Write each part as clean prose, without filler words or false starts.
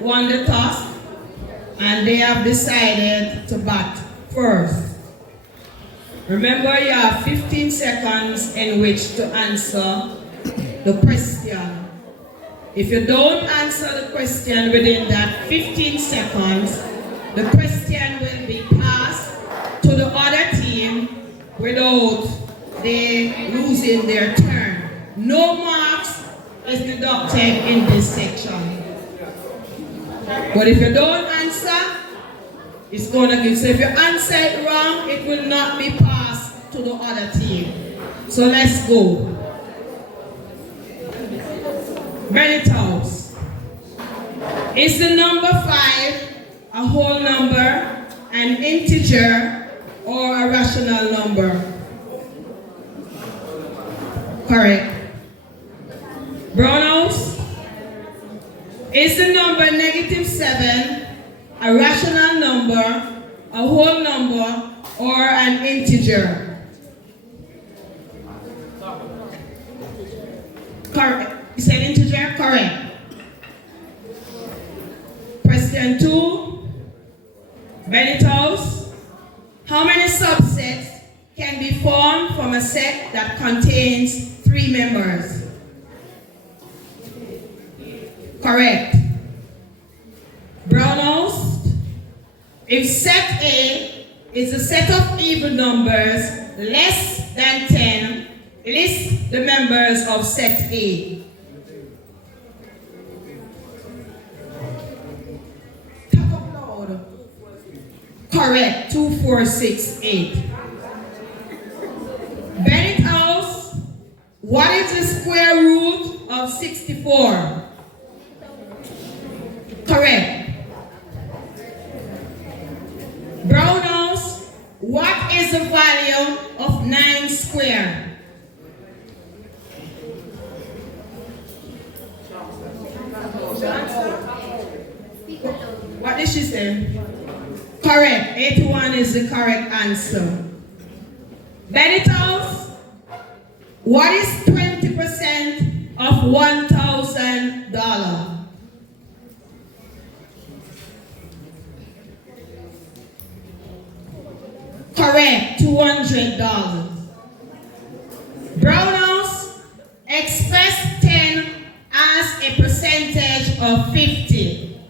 won the toss and they have decided to bat first. Remember, you have 15 seconds in which to answer the question. If you don't answer the question within that 15 seconds, the question will be passed to the other team without they losing their turn. No marks is deducted in this section. But if you don't answer, it's going to give. So if you answer it wrong, it will not be passed to the other team. So let's go. INTERHOUSE. Is the number 5 a whole number, an integer, or a rational number? Correct. INTERHOUSE. Is the number -7 a rational number, a whole number, or an integer? Correct. You said integer? Correct. Question 2. INTERHOUSE. How many subsets can be formed from a set that contains 3 members? Correct. INTERHOUSE. If set A is a set of even numbers less than 10, list the members of set A. Talk up loud. Correct. 2, 4, 6, 8. INTERHOUSE. What is the square root of 64? Correct. INTERHOUSE. What is the value of 9 squared? What did she say? Correct. 81 is the correct answer. INTERHOUSE. What is 20% of $1,000? Correct. $200. INTERHOUSE. Express 10 as a percentage of 50.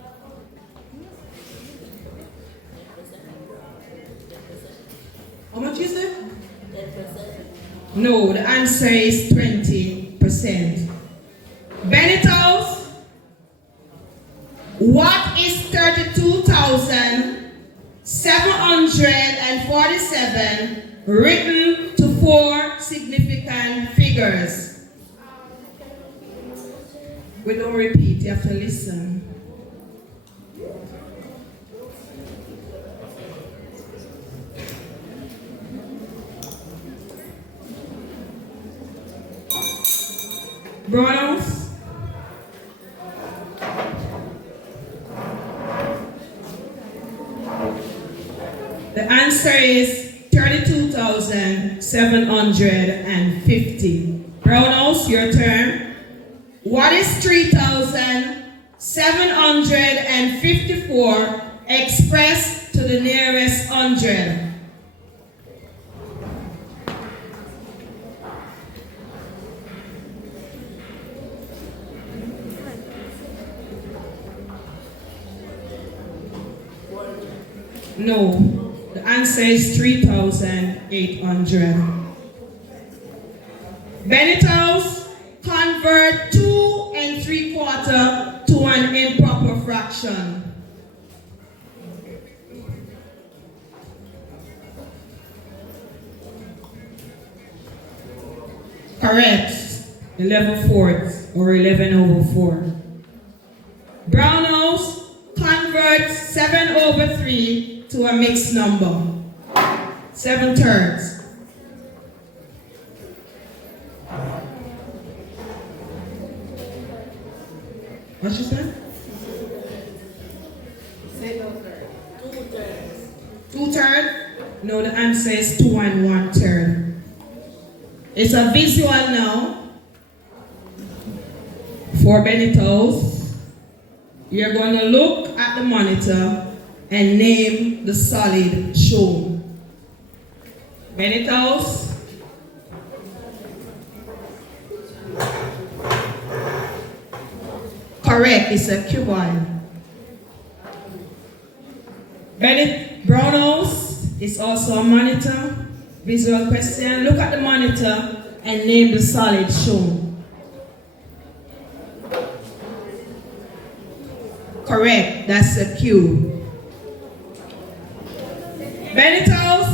How much is it? 10%. No, the answer is 20%. INTERHOUSE. What is 32,747 written to 4 significant figures? We don't repeat, you have to listen. INTERHOUSE. The answer is 32,750. INTERHOUSE, your turn. What is 3,754 expressed to the nearest hundred? No, the answer is 3,800. INTERHOUSE. Convert 2 3/4 to an improper fraction. Correct. 11/4 or 11/4. INTERHOUSE. Convert 7/3 to a mixed number. 7/3. What she said? Say no third. 2/3. 2/3? No, the answer is 2 1/3. It's a visual now for INTERHOUSE. You're going to look at the monitor and name the solid shown. Benito's. Correct, it's a cuboid. Bennett Brownhouse is also a monitor. Visual question. Look at the monitor and name the solid shown. Correct, that's a cube. Benito's.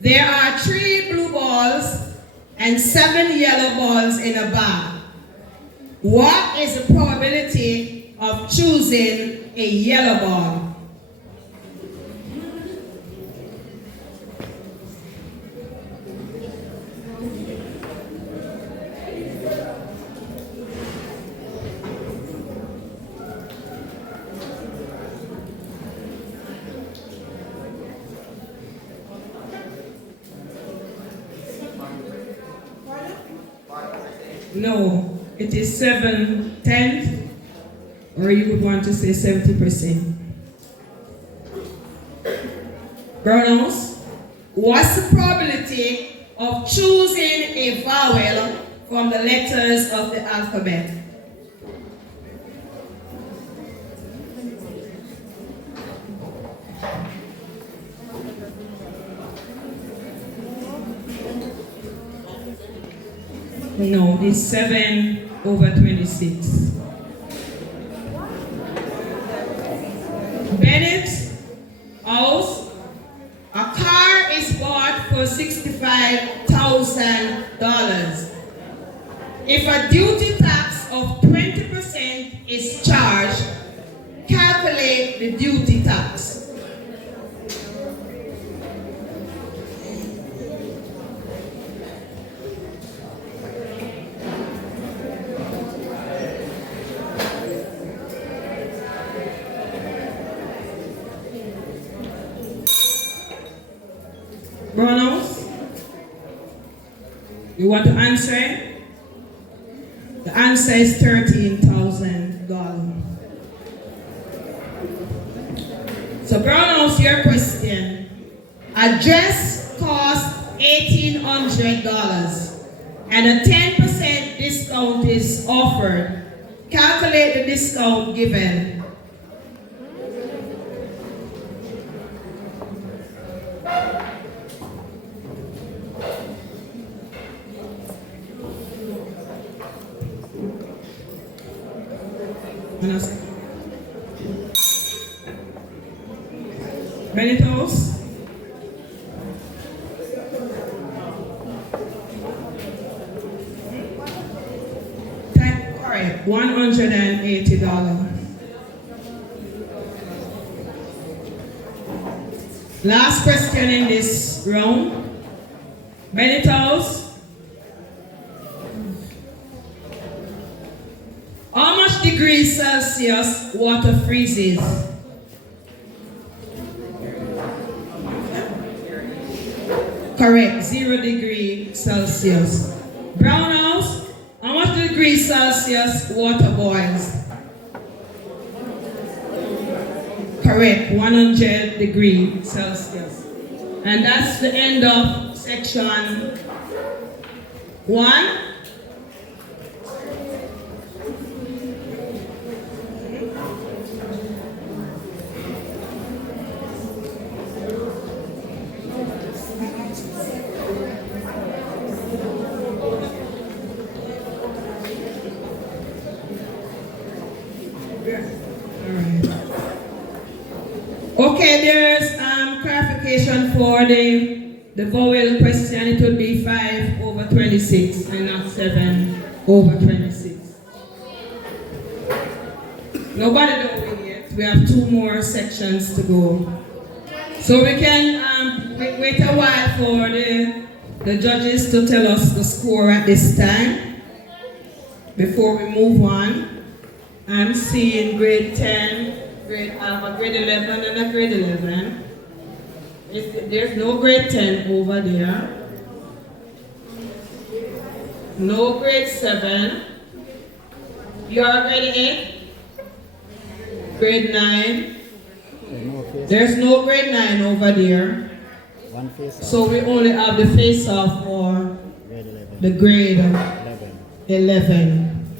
There are 3 blue balls and 7 yellow balls in a bag. What is the probability of choosing a yellow ball? No, it is 7/10, or you would want to say 70%. Brownhouse, what's the probability of choosing a vowel from the letters of the alphabet? No, it's 7/26. Bennett House, a car is bought for $65,000. If a duty tax of 20% is charged, calculate the duty tax. Brownhouse, you want to answer it? The answer is $13,000. So Brownhouse, your question. A dress costs $1,800 and a 10% discount is offered. Calculate the discount given. Benito's. Correct, $180. Last question in this round. Benito's. How much degrees Celsius water freezes? Correct, 0 degrees Celsius. Brownhouse, how much degrees Celsius water boils? Correct, 100 degrees Celsius. And that's the end of section 1. Okay, there's clarification for the vowel question. It would be 5/26 and not 7/26. Nobody know it yet. We have 2 more sections to go. So we can wait a while for the judges to tell us the score at this time before we move on. I'm seeing grade 10. Grade 11 and a grade 11. There's no grade 10 over there. No grade 7. You are grade 8? Grade 9. No face. There's no grade 9 over there. One face off. So we only have the face off for Grade 11. the grade 11. 11.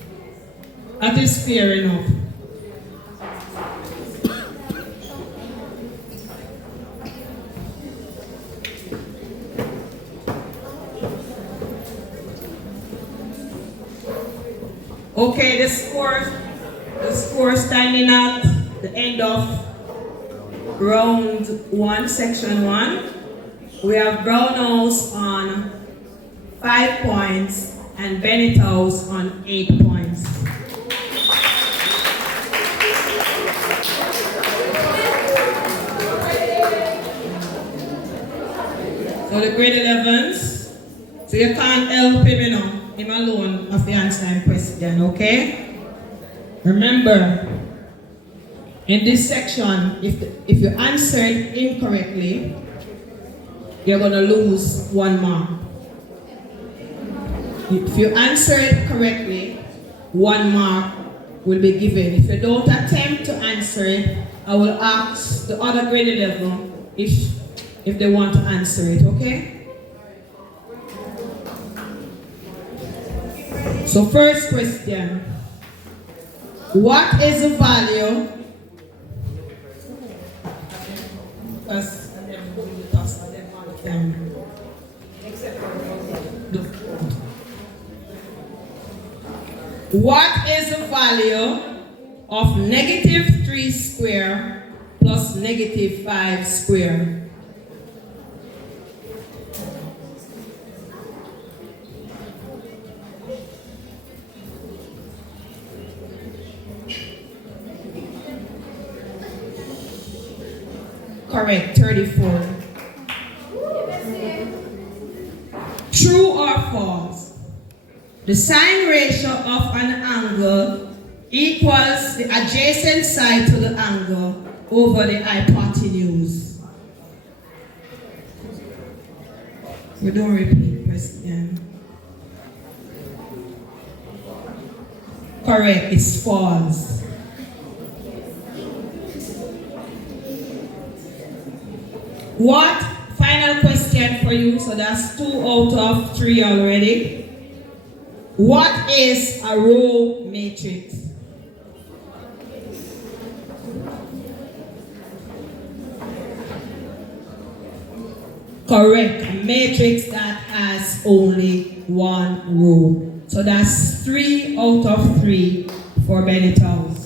That is fair enough. Okay, the score standing at the end of round 1, section 1. We have Brown House on 5 points and Bennett House on 8 points. So the grade 11s, so you can't help him, you know, him alone of the answer and question, okay? Remember, in this section, if you answered incorrectly, you're going to lose 1 mark. If you answered correctly, 1 mark will be given. If you don't attempt to answer it, I will ask the other grade level if they want to answer it, okay? So first question, what is the value? What is the value of negative 3 square plus negative 5 square? Correct, 34. True or false? The sine ratio of an angle equals the adjacent side to the angle over the hypotenuse. We don't repeat question. Correct, it's false. What? Final question for you, so that's 2 out of 3 already. What is a row matrix? Correct, a matrix that has only 1 row. So that's 3 out of 3 for Bennett House.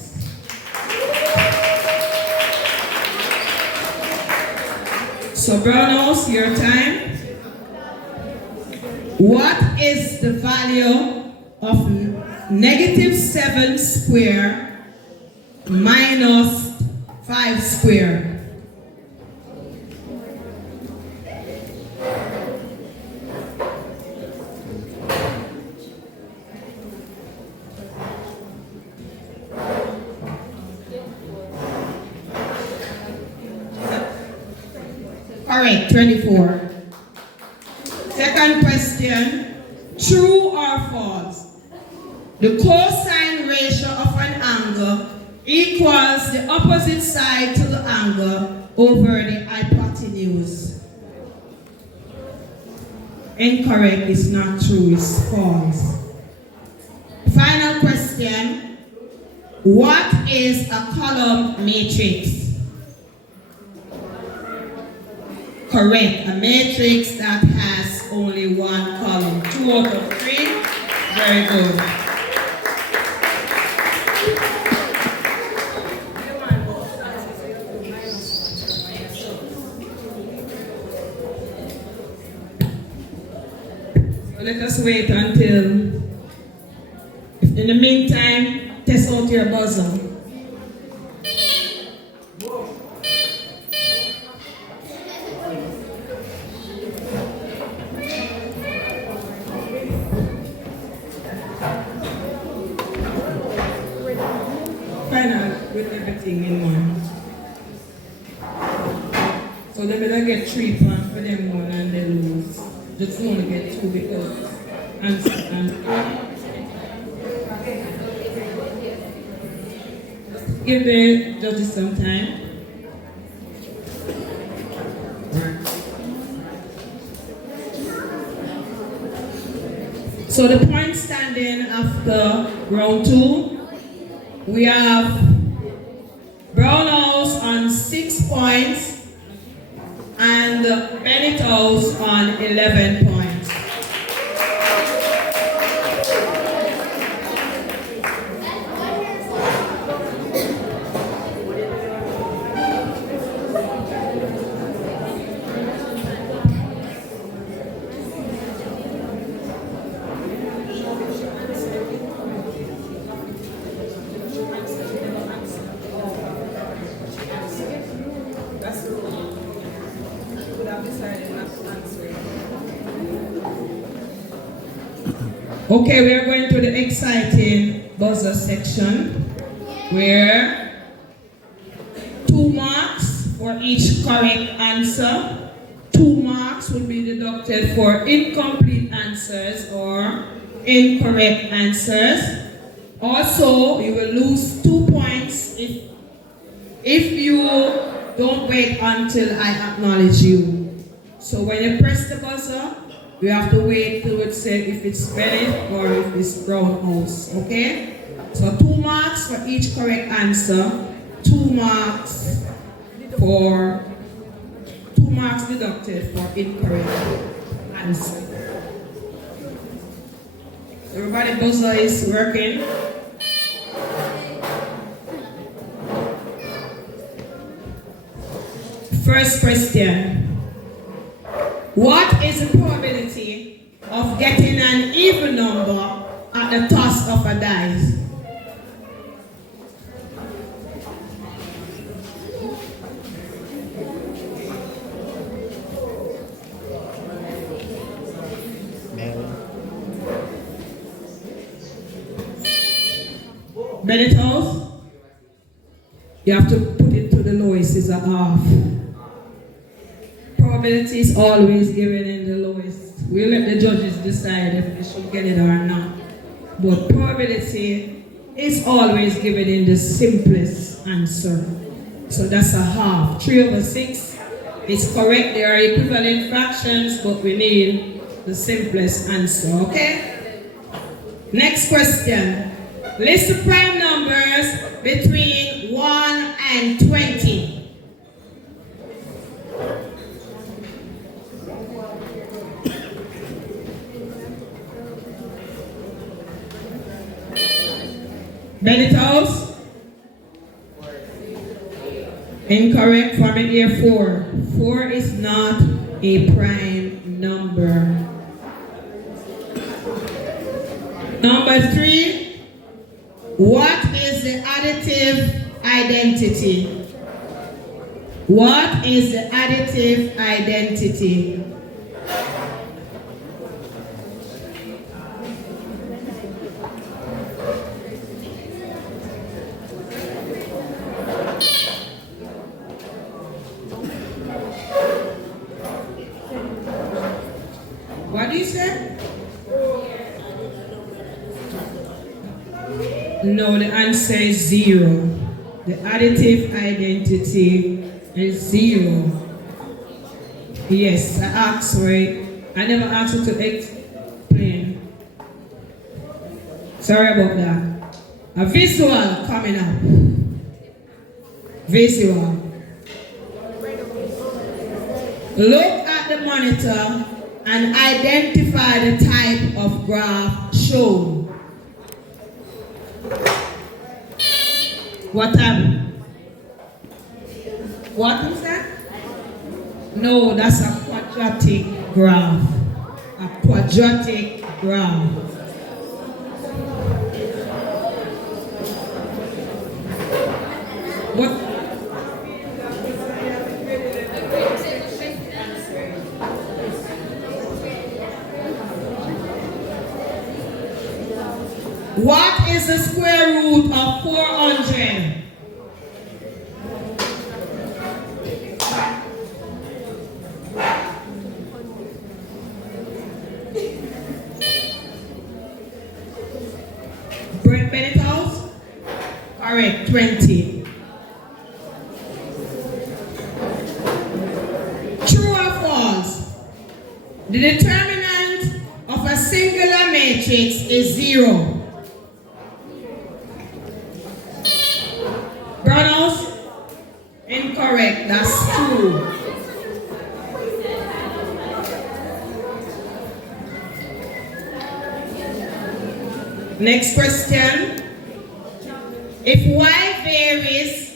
So Brown House, your time. What is the value of negative 7 square minus 5 square? Correct, 24. Second question, true or false? The cosine ratio of an angle equals the opposite side to the angle over the hypotenuse. Incorrect, it's not true, it's false. Final question, what is a column matrix? Correct, a matrix that has only 1 column. 2 out of 3, very good. So let us wait until, in the meantime, test out your buzzer. With everything in mind. So they better get 3 points for them one and they lose. Just only get 2 because answer and give the judges some time. So the point standing after round 2, we have Brown House on 6 points and Bennett House on 11 points. Okay, we are going to the exciting buzzer section where 2 marks for each correct answer. 2 marks will be deducted for incomplete answers or incorrect answers. Also, you will lose 2 points if you don't wait until I acknowledge you. So when you press the buzzer, you have to wait till it says if it's Bennett or if it's Brown House, okay? So 2 marks for each correct answer, 2 marks deducted for incorrect answer. Everybody buzzer is working. First question. What is the probability of getting an even number at the toss of a dice? Bennett House? You have to put it to the lowest, is a half. Probability is always given in the lowest. We'll let the judges decide if they should get it or not. But probability is always given in the simplest answer. So that's a half. 3/6 is correct. They are equivalent fractions, but we need the simplest answer, okay? Next question. List the prime numbers between 1 and 20. Bennett House? Incorrect. Formula here 4. 4 is not a prime number. Number 3. What is the additive identity? What is the additive identity? What do you say? No, the answer is 0. The additive identity is 0. Yes, I asked for it. I never asked you to explain. Sorry about that. A visual coming up. Visual. Look at the monitor and identify the type of graph shown. What happened? What is that? No, that's a quadratic graph. A quadratic graph. What? What is the square root of 400? Bennett House? Or correct, 20. True or false? The determinant of a singular matrix is 0. Brownhouse? Incorrect, that's true. Next question. If y varies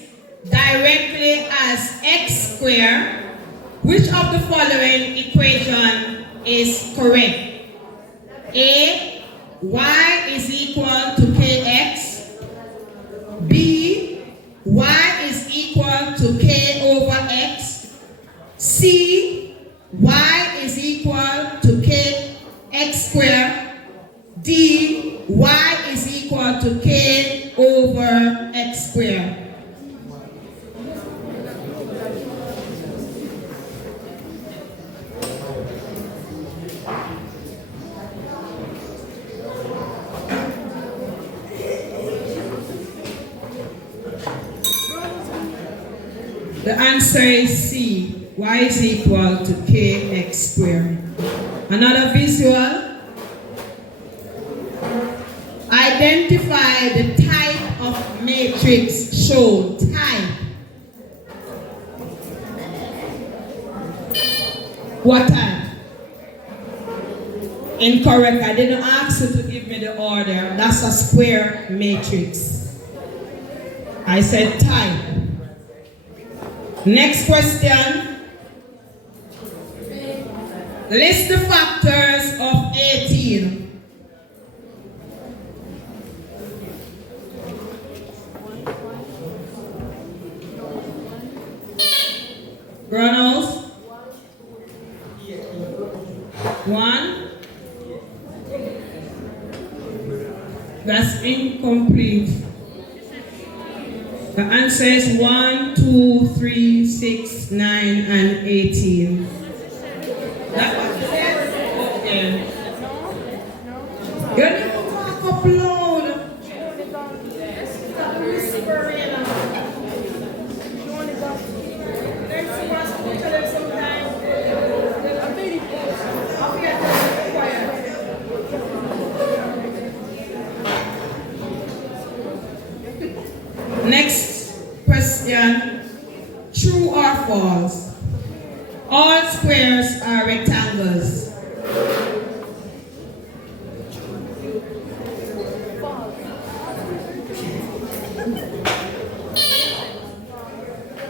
directly as x squared, which of the following equation is correct? A, y is equal to kx. B, y is equal to k over x. C, y is equal to kx squared. D, y is equal to k over x squared. The answer is C. Y is equal to kx squared. Another visual. Identify the type of matrix shown. Type. What type? Incorrect. I didn't ask you to give me the order. That's a square matrix. I said type. Next question. List the factors of 18. Brownhouse? 1. That's incomplete. The answer is 1, 2, 3, 6, 9, and 18. That was the last. Okay. You need to talk up loud. Stop whispering. Next question, true or false? All squares are rectangles.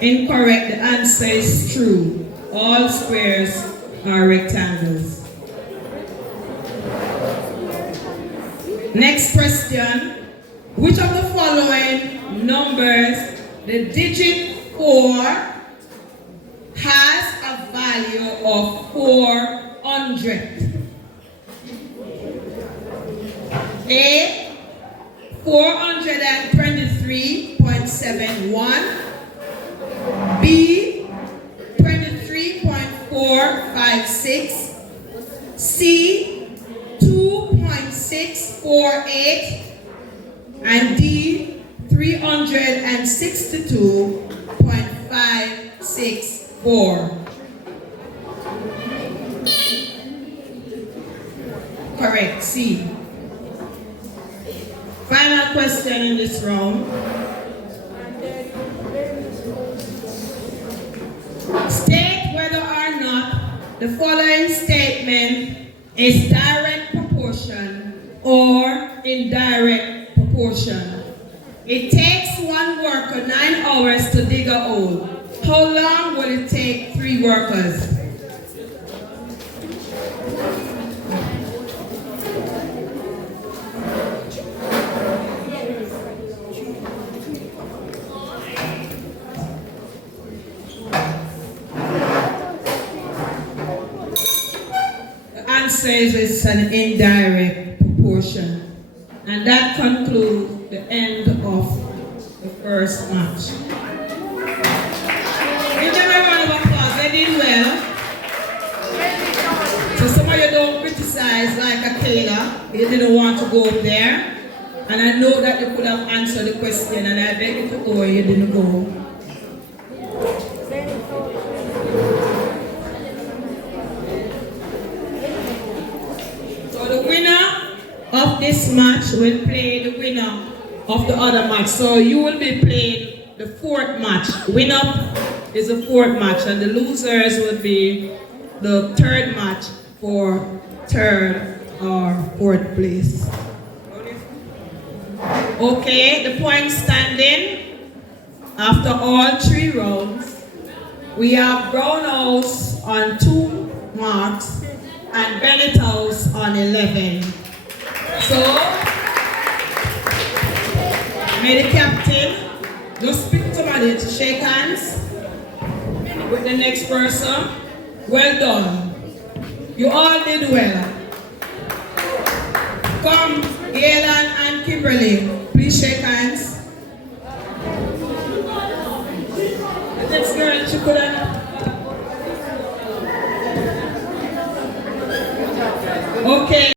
Incorrect, the answer is true. All squares are rectangles. Next question, which of the following numbers the digit 4 has a value of 400? A, 423.71. B, 23.456. C, 2.648. And D, 362.564. Correct, C. Final question in this round. State whether or not the following statement is direct proportion or indirect proportion. It takes 1 worker 9 hours to dig a hole. How long will it take 3 workers? The answer is it's an indirect proportion. And that concludes the end of the first match. Give them a round of applause. They did well. So some of you don't criticize like a Kayla. You didn't want to go up there. And I know that you could have answered the question, and I beg you to go, you didn't go. So the winner of this match will play the winner of the other match. So you will be playing the fourth match. Winner is the fourth match, and the losers will be the third match for third or fourth place. Okay, the point standing after all 3 rounds, we have Brown House on 2 marks and Bennett House on 11. So, may the captain just pick somebody to shake hands with the next person. Well done. You all did well. Come, Galen and Kimberly, please shake hands. The next girl, she could have. Okay.